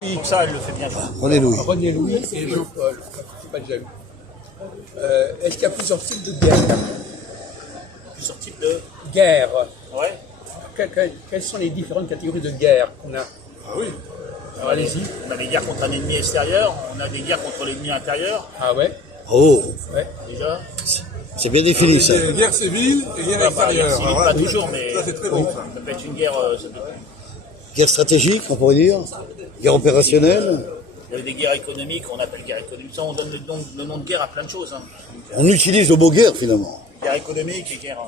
Pour ça, elle le fait bien. René Louis. René Louis et Jean-Paul. C'est pas déjà eu. Est-ce qu'il y a plusieurs types de guerre? Plusieurs types de... Guerre. Ouais. Quelles sont les différentes catégories de guerre qu'on a? Ah oui. Alors allez-y. On a des guerres contre un ennemi extérieur, on a des guerres contre l'ennemi intérieur, Ah ouais? Oh, Ouais. déjà. c'est bien défini ça. Guerre civile et guerre Enfin, guerre extérieure. civile, Alors pas là, toujours, mais ça c'est très bon ça. ça peut être une guerre... ça peut être- Guerre stratégique, on pourrait dire. Guerre opérationnelle. Il y a des guerres économiques, on appelle guerre économique. Ça, on donne le nom de guerre à plein de choses. Hein. On utilise le mot guerre finalement. Guerre économique et guerre...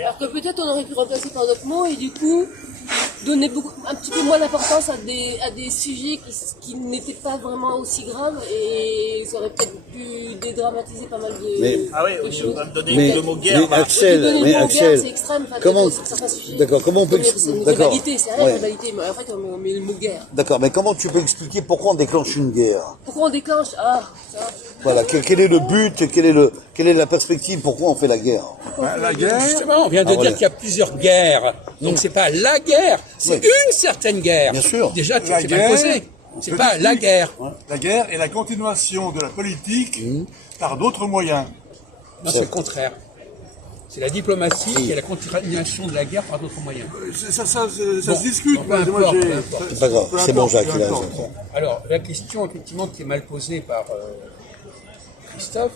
Alors que peut-être on aurait pu remplacer par d'autres mots et du coup donner un petit peu moins d'importance à des sujets qui n'étaient pas vraiment aussi graves et ça aurait peut-être pu dédramatiser pas mal de, Ah oui, de on choses. va me donner Mais, le mot guerre. bah, Axel, Donner mais le mot guerre, Axel, c'est extrême, enfin, comment, sur certains sujets. d'accord, comment on peut C'est expliquer, une d'accord, rivalité, c'est rien ouais. une rivalité, mais en fait on met le mot guerre. D'accord, mais comment tu peux expliquer pourquoi on déclenche une guerre? Pourquoi on déclenche? Ah, ça. Voilà, quel est le but, quelle est la perspective, pourquoi on fait la guerre? La guerre, Justement, on vient de dire voilà. qu'il y a plusieurs guerres. Donc c'est pas la guerre, c'est Oui. une certaine guerre. Bien sûr. Déjà, La c'est guerre, mal posé. C'est je pas la t'explique. guerre. la guerre est la continuation de la politique par d'autres moyens. Non, c'est le contraire. C'est la diplomatie qui est la continuation de la guerre par d'autres moyens. Ça se Bon, discute. peu importe, peu importe. C'est pas grave, c'est bon Jacques, il a raison. Alors, la question, effectivement, qui est mal posée par Christophe,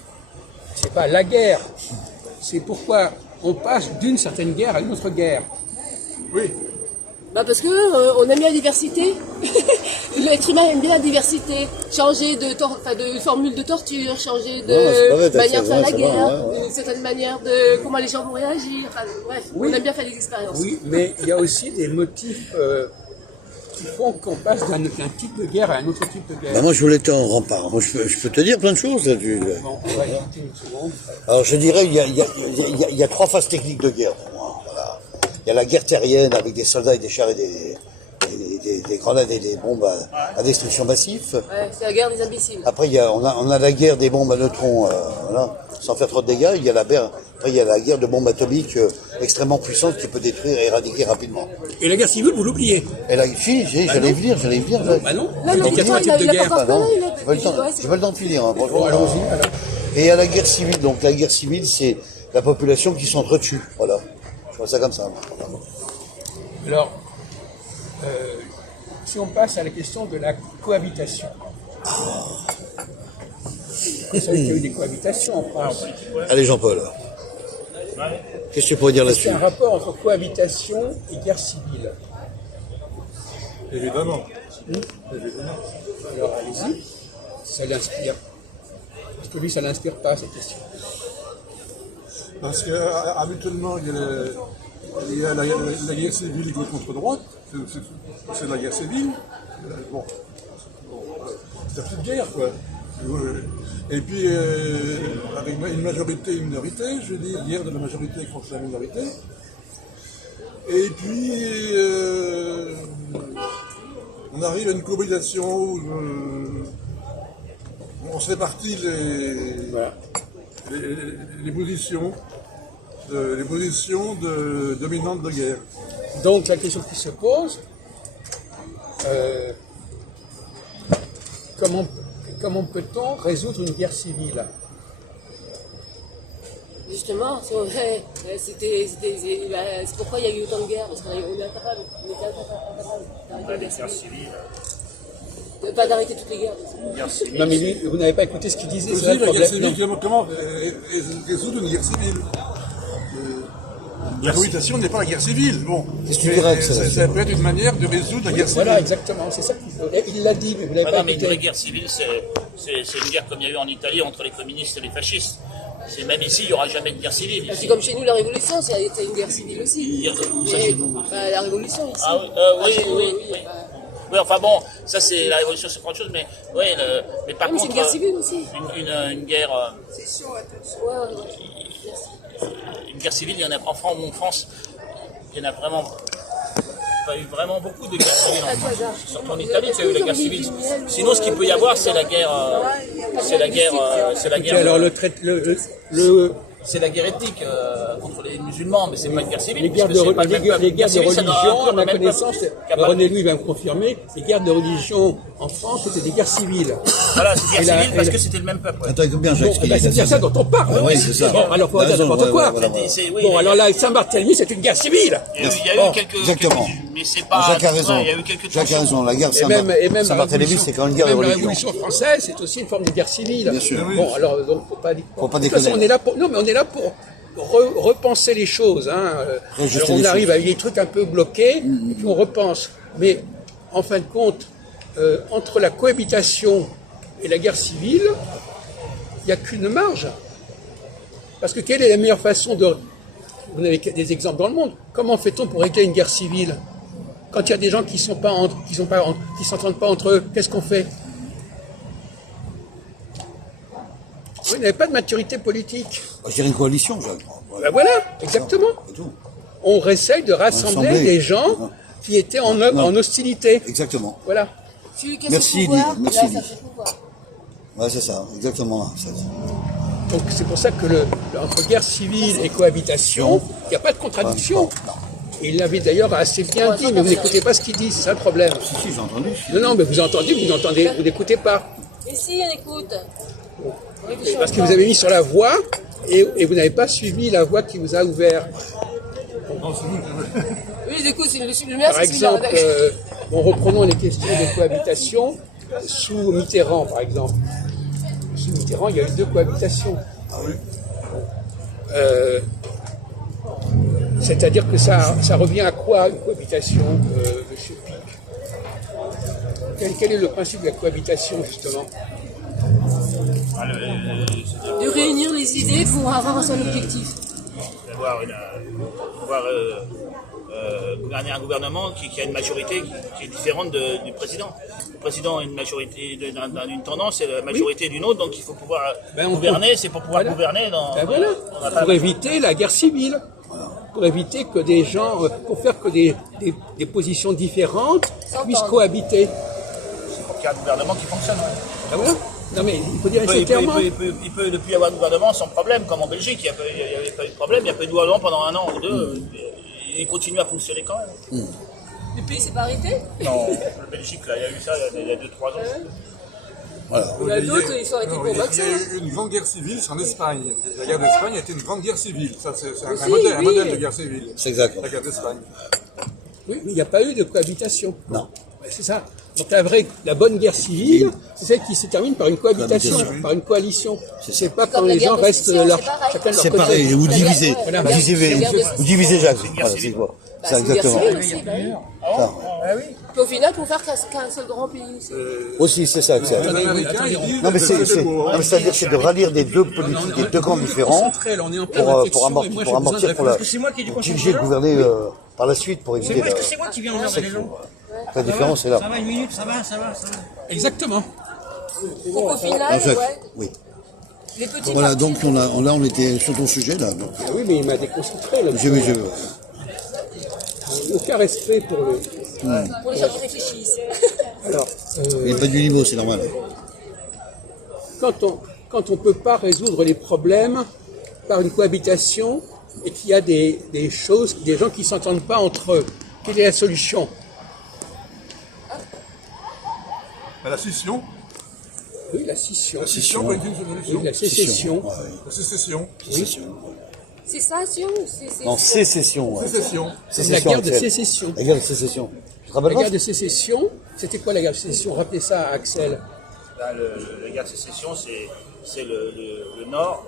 c'est pas la guerre. C'est pourquoi on passe d'une certaine guerre à une autre guerre. Oui. Bah parce que on aime bien la diversité. L'être humain aime bien la diversité. Changer de formule de torture, changer Non, c'est pas vrai, de manière de faire ouais, la ça va, guerre, ouais, ouais. une certaine manière de comment les gens vont réagir. Enfin, bref, Oui. on aime bien faire des expériences. Oui, mais il y a aussi des motifs qui font qu'on passe d'un type de guerre à un autre type de guerre. Bah, moi je voulais être en rempart, moi je peux te dire plein de choses là-dessus. Bon, on va écouter une seconde. Alors je dirais il y a trois phases techniques de guerre pour moi. Voilà. Il y a la guerre terrienne avec des soldats et des chars et des grenades et des bombes à destruction massive. Ouais, c'est la guerre des imbéciles. Après on a la guerre des bombes à neutrons, voilà, sans faire trop de dégâts. Il y a après il y a la guerre de bombes atomiques extrêmement puissante qui peut détruire et éradiquer rapidement. Et la guerre civile, vous l'oubliez. Et là, si, j'allais venir. Bah non. Là, Donc il y a trois types de guerre. Ah non, il a- j'ai pas le temps, ouais, c'est j'ai pas le temps de finir. Hein, franchement. Bon, allons-y. Alors. Et il y a la guerre civile. Donc la guerre civile, c'est la population qui s'entretue. Voilà. Je vois ça comme ça. Moi. Alors, si on passe à la question de la cohabitation. Vous savez qu'il y a eu des cohabitations en France. Allez Jean-Paul. Qu'est-ce que tu pourrais dire C'est là-dessus? un rapport entre cohabitation et guerre civile. Évidemment. Alors allez-y, si ça l'inspire. Parce que lui, ça l'inspire pas, cette question. Parce que habituellement, il y a la guerre civile gauche contre droite. C'est la guerre civile. Bon, c'est la petite guerre, quoi. Et puis, avec une majorité et une minorité, je dis guerre de la majorité contre la minorité. Et puis, on arrive à une cohabitation où on se répartit les positions, dominantes de guerre. Donc la question qui se pose, comment peut-on résoudre une guerre civile? Justement, c'est pourquoi il y a eu autant de guerres, parce qu'on est incapable, On a des guerres civiles. pas d'arrêter toutes les guerres. Guerre civile. Non mais lui, vous n'avez pas écouté ce qu'il disait, c'est Aussi, ça le la guerre problème. civile, comment résoudre une guerre civile? La cohabitation n'est pas la guerre civile. Bon, Qu'est-ce que tu dirais que ça peut être une manière de résoudre la guerre civile. Voilà, exactement, c'est ça qu'il faut. Il l'a dit, mais vous n'avez Ah pas non, mais une vraie écouté. guerre civile, c'est une guerre comme il y a eu en Italie entre les communistes et les fascistes. C'est même ici, il n'y aura jamais de guerre civile. C'est Ici. comme chez nous, la Révolution, c'était une guerre civile aussi. Il y a où ça Mais, chez nous? bah, la Révolution ici. Ah oui, oui, chez nous, oui, oui. bah, Oui, enfin bon, ça c'est la révolution, c'est pas autre chose, mais ouais, mais par oui, mais c'est contre, une guerre civile aussi. une guerre, Ouais, une guerre civile, il y en a en France, il y en a vraiment pas eu vraiment beaucoup de guerres civiles en France. C'est surtout en Italie qu'il y a eu la guerre civile. Sinon, ce qu'il peut y avoir, c'est la guerre, c'est la guerre, Écoutez, alors c'est la guerre ethnique contre les musulmans, mais c'est pas une guerre civile. Les guerres de, puisque c'est pas le même peuple. les guerres de Civile, ça doit religion, inclure à ma le même peuple connaissance, qui a pas- René Louis va me confirmer, les guerres de religion en France, c'était des guerres civiles. Voilà, c'est guerre Et la- civile et parce la- que c'était le même peuple. Ouais. Attends, écoute bien, j'ai Bon, expliqué. c'est bien ça dont on parle. Oui, c'est ça. Bon, alors faut T'as dire raison, n'importe quoi. voilà. Oui, Bon, alors là, Saint-Barthélemy, c'est une guerre civile. Il y a eu Bon, quelques, exactement. mais c'est pas. Jacques a raison. Ouais, il y a eu quelques Jacques a tensions. raison. La guerre Et même la Saint-Barthélemy, Révolution- c'est quand même une guerre de même la religion. Révolution française, c'est aussi une forme de guerre civile. Bien sûr. Bon, alors, donc, faut pas pas de toute déconner. façon, on est là pour, non, mais on est là pour repenser les choses, hein. Rejeter Alors, on les arrive choses. avec des trucs un peu bloqués, et puis on repense. Mais, en fin de compte, entre la cohabitation et la guerre civile, il n'y a qu'une marge. Parce que quelle est la meilleure façon de... Vous avez des exemples dans le monde. Comment fait-on pour régler une guerre civile? Quand il y a des gens qui s'entendent pas entre eux, qu'est-ce qu'on fait? Vous n'avez pas de maturité politique. Je dirais une coalition, Jacques. Ben voilà, exactement. C'est tout. On essaye de rassembler Rassembler. des gens qui étaient en hostilité. Exactement. Voilà. Celui qui a Merci, ce pouvoir, Lydie, merci, là, ça Lydie. fait pouvoir. Ouais, c'est ça, exactement. Ça. Donc c'est pour ça que entre guerre civile et cohabitation, il n'y a pas de contradiction. Et il l'avait d'ailleurs assez bien dit, mais vous n'écoutez pas ce qu'il dit, c'est ça le problème. Si, j'ai entendu. Non, non, mais vous entendez, vous n'écoutez pas. Et si, on écoute. Parce que vous avez mis sur la voie et vous n'avez pas suivi la voie qui vous a ouvert. Oui, du coup, c'est le maire, Par c'est celui-là. exemple, bon, reprenons les questions de cohabitation sous Mitterrand, par exemple. Sous Mitterrand, il y a eu 2 cohabitations. C'est-à-dire que ça revient à quoi une cohabitation, monsieur Pic? Quel est le principe de la cohabitation, justement? De réunir les idées pour avoir un seul objectif. D'avoir gouverner un gouvernement qui a une majorité qui est différente du président. Le président a une majorité d'une tendance et la majorité d'une autre, donc il faut pouvoir gouverner, c'est pour pouvoir gouverner dans... Ben voilà, pour éviter la guerre civile, pour éviter que des gens, pour faire que des positions différentes puissent cohabiter. C'est pour qu'il y ait un gouvernement qui fonctionne. Ben voilà. Non mais il faut dire ça clairement. Il peut depuis avoir un gouvernement sans problème, comme en Belgique, il n'y avait pas eu de problème, il n'y a pas eu de gouvernement pendant 1 an ou 2, il continue à fonctionner quand même. Le pays s'est pas arrêté. Non, la Belgique, là, il y a eu ça il y a 2-3 ans. Voilà. Il y a d'autres, ils sont arrêtés pour Il y vaccin. a eu une grande guerre civile, c'est en Espagne. La guerre d'Espagne a été une grande guerre civile. Ça, c'est Aussi, un modèle oui. de guerre civile. C'est exact. La guerre d'Espagne. Oui, mais il n'y a pas eu de cohabitation. Non. Ouais, c'est ça. Donc la bonne guerre civile, c'est celle qui se termine par une cohabitation, Cohabitation. par une coalition. C'est pas quand Comme la les guerre gens de restent sécession, chacun c'est de leur C'est côté. pareil, vous divisez. Voilà. Vous divisez, La guerre de vous divisez Jacques. guerre Voilà, c'est civile. quoi Bah, C'est c'est une guerre exactement. civile aussi, bah oui. Ça. Puis au final, pour faire qu'un seul grand pays. c'est- Aussi, c'est ça que c'est. Les Américains, ils disent Non, mais c'est-à-dire beau. c'est de rallier des deux politiques, des deux camps différents On est en pleine pour réflexion, et moi, j'ai besoin de amortir, pour réfléchir. C'est moi qui ai dû pour construire diriger, là. gouverner par la suite pour éviter Est-ce que c'est moi qui viens emmerder les gens? la différence, c'est là. Ça va, 1 minute, ça va. Exactement. Donc au final, Ah, Jacques, ouais, oui. les petits Voilà, partis, donc on était sur ton sujet là. Donc, Ah oui, mais il m'a déconcentré. Là. j'ai vu. Aucun respect pour le. pour les gens qui réfléchissent. Alors, Il n'y a pas du niveau, c'est normal. quand on peut pas résoudre les problèmes par une cohabitation et qu'il y a des gens qui s'entendent pas entre eux, quelle est la solution? La scission. Oui, la scission. La scission, pas une solution. Oui, la sécession. La sécession. C'est ça, si ou c'est. Non, sécession. Ouais. Sécession. La guerre de Axel. sécession. La guerre de sécession. Tu te La rappelles pas guerre de sécession, c'était quoi la guerre de sécession? Rappelez ça à Axel. Là, la guerre de sécession, c'est le Nord,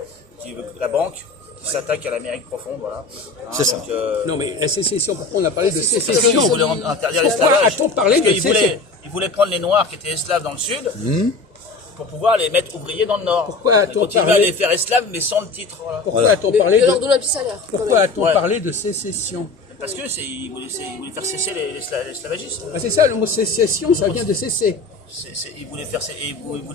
la banque, qui s'attaque à l'Amérique profonde, voilà. C'est ça. Donc, Non, mais la sécession, pourquoi on a parlé de parce qu'ils sécession? voulaient interdire Pourquoi l'esclavage. a-t-on parlé de Parce qu'ils sécession? ils voulaient prendre les Noirs qui étaient esclaves dans le Sud pour pouvoir les mettre ouvriers dans le Nord. Pourquoi a-t-on Et continuer parlé- à les faire esclaves, mais sans le titre. Voilà. Pourquoi a-t-on parlé De leur de, donner un petit salaire. pourquoi a-t-on Ouais. parlé de sécession? Parce que ils voulaient faire cesser l'esclavagisme. Ah, c'est ça, le mot sécession, ça vient de cesser. Ils voulaient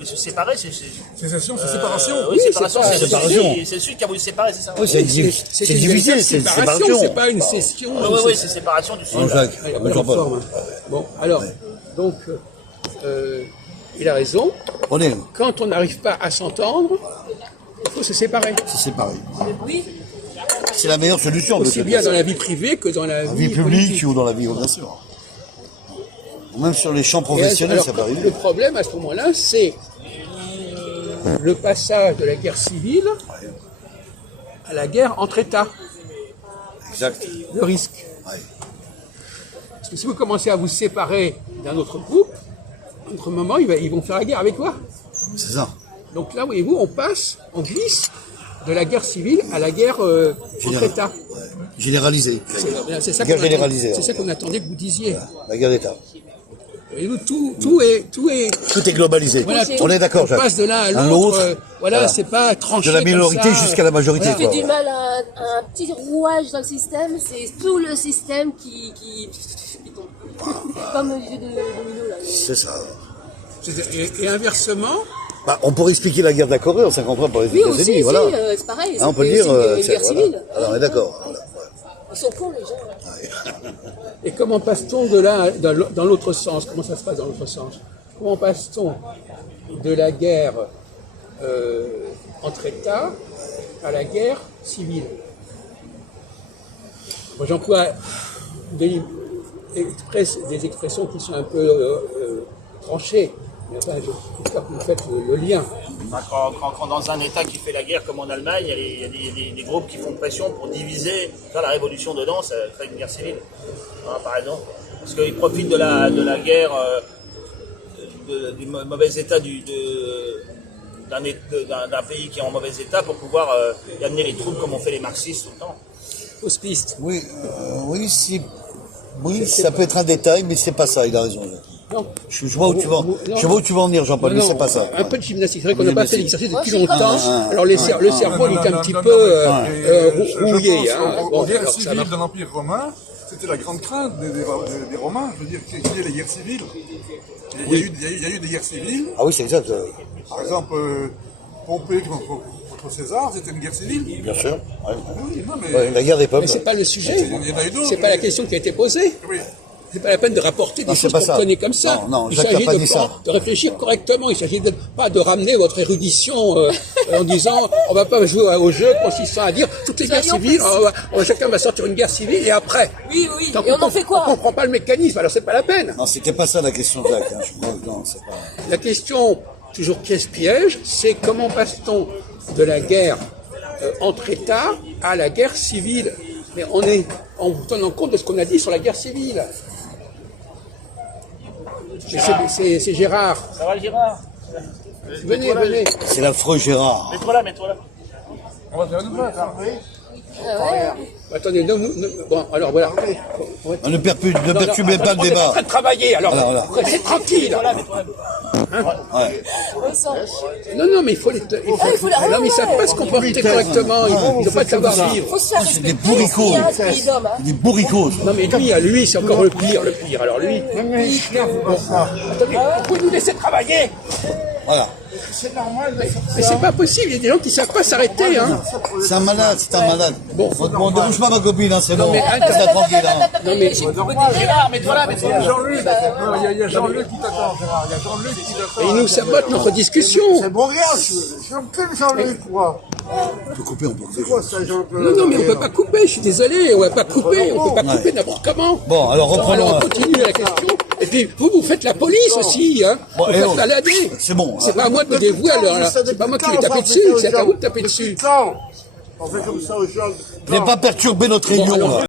se séparer. Sécession, c'est séparation. Oui, Oui, séparation. c'est pas- C'est séparation. c'est le Sud qui a voulu se séparer, c'est ça. Oui, c'est divisé, C'est c'est une divisé, véritable c'est une séparation, séparation. c'est pas une cession. Oui, c'est séparation du Sud. Non, Jacques, Il y a pas mais de Jean-Paul. forme. Bon, alors, donc, il a raison. Prenez. Quand on n'arrive pas à s'entendre, il faut se séparer. C'est séparé. Oui, C'est la meilleure solution. de Aussi toute bien façon. dans la vie privée que dans la La vie vie publique politique. ou dans la vie, bien sûr. Ou même sur les champs Et professionnels, alors, ça peut arriver. le problème à ce moment-là, c'est le passage de la guerre civile à la guerre entre États. Exact. Le risque. Ouais. Parce que si vous commencez à vous séparer d'un autre groupe, à un autre moment, ils vont faire la guerre avec quoi? C'est ça. Donc là, voyez-vous, on glisse de la guerre civile à la guerre entre États. Généralisé. C'est ça Guerre qu'on généralisée, c'est ça ouais. qu'on attendait que vous disiez. La guerre d'État. Voyez-vous, tout est Tout est globalisé. Voilà, On est d'accord, on Jacques. passe de l'un à Un l'autre. l'autre, Voilà, c'est pas tranché de la comme minorité ça. jusqu'à la majorité. j'ai Quoi, du voilà. mal à un petit rouage dans le système, c'est tout le système qui tombe. Comme le jeu de domino là. C'est ça. Et inversement, Bah, on pourrait expliquer la guerre de la Corée en 53 pour les Oui, États-Unis. aussi, Voilà. c'est pareil. Hein, on peut le c'était dire. aussi une c'est- guerre voilà. civile. Alors, on est d'accord. Voilà. Ils sont cons les gens. et comment passe-t-on de là dans l'autre sens? Comment ça se passe dans l'autre sens? Comment passe-t-on de la guerre entre États à la guerre civile? Moi, j'emploie des expressions qui sont un peu tranchées. Mais enfin, j'espère que vous faites le lien. Quand dans un État qui fait la guerre comme en Allemagne, il y a des groupes qui font pression pour diviser, faire la révolution dedans, ça crée une guerre civile, hein, par exemple. Parce qu'ils profitent de la guerre, du mauvais état d'un pays qui est en mauvais état pour pouvoir y amener les troupes comme on fait les marxistes tout le temps. Fausse piste. Oui, ça peut être un détail, mais c'est pas ça. Il a raison. Jacques. Non. Je vois où tu vas. Je vois où tu vas en venir, Jean-Paul. Mais Non, c'est pas ça. un peu de gymnastique. C'est vrai qu'on n'a pas fait l'exercice depuis Moi, longtemps. je Alors le cerveau, il est un petit peu rouillé. Hein. Aux Bon, guerres alors, ça civiles marche. de l'Empire romain, c'était la grande crainte des Romains. Je veux dire, qu'il y ait les guerres civiles. Il y a eu des guerres civiles. Ah oui, c'est exact. Par exemple, Pompée contre César, c'était une guerre civile. Bien sûr. Ouais. Oui, non, mais, Ouais, la guerre des peuples. Mais c'est pas le sujet. il y en a eu d'autres. C'est pas la question qui a été posée. Oui. C'est pas la peine de rapporter des Non, c'est choses pas qu'on ça. connaît comme ça. Non, Il Jacques s'agit a pas dit ça. de réfléchir correctement. Il s'agit pas de ramener votre érudition en disant on va pas jouer au jeu consistant à dire toutes les guerres Soyons civiles, précis. chacun va sortir une guerre civile et après. Oui, oui. Tant Et on qu'on en fait quoi? On comprend pas le mécanisme, alors c'est pas la peine. Non, c'était pas ça la question, Jacques. Hein. Je crois que non, c'est pas. La question, toujours piège-piège, c'est comment passe-t-on de la guerre entre États à la guerre civile? Mais on est en tenant compte de ce qu'on a dit sur la guerre civile. Mais c'est Gérard. Ça va, Gérard? Venez, venez. C'est l'affreux Gérard. Mets-toi là, mets-toi là. On va faire une place. Attendez, bon, alors voilà. On ne perturbez pas le On est en débat. train de travailler, alors Voilà. restez tranquille. Ouais. Non, mais il faut les. faut la- Non, mais ils savent pas se comporter correctement. Ils n'ont pas de savoir-vivre. Faut se faire C'est des respecter. bourricots. C'est un freedom, hein. Des bourricots. Non, mais lui, c'est encore le pire. Alors lui. Attendez, vous pouvez nous laisser travailler. Voilà. Mais c'est pas possible, il y a des gens qui savent pas s'arrêter, hein. C'est un malade, c'est un malade. Bon. Bon, ne bouge pas ma copine, hein, c'est bon. mais Reste là tranquille. Hein. Non, mais Gérard, mets-toi là, mets-toi là. Jean-Luc, non, il y a Jean-Luc qui t'attend, Gérard. Il y a Jean-Luc qui t'attend. il nous sabote notre discussion. C'est bon, regarde, je me filme Jean-Luc, quoi. On peut couper, on peut couper. Quoi, ça, Jean-Luc? Non, mais on peut pas couper, je suis désolé, on va pas couper, on peut pas couper n'importe comment. Bon, alors reprenons. Alors on continue la question, et puis vous faites la police aussi, hein. Bon, Vous et faites on- balader. C'est bon. C'est pas à moi de me dévouer alors, là. C'est pas moi qui vais taper dessus, c'est à vous de taper dessus. On fait comme ça aux gens. Viens pas perturber notre Bon, réunion, alors, là.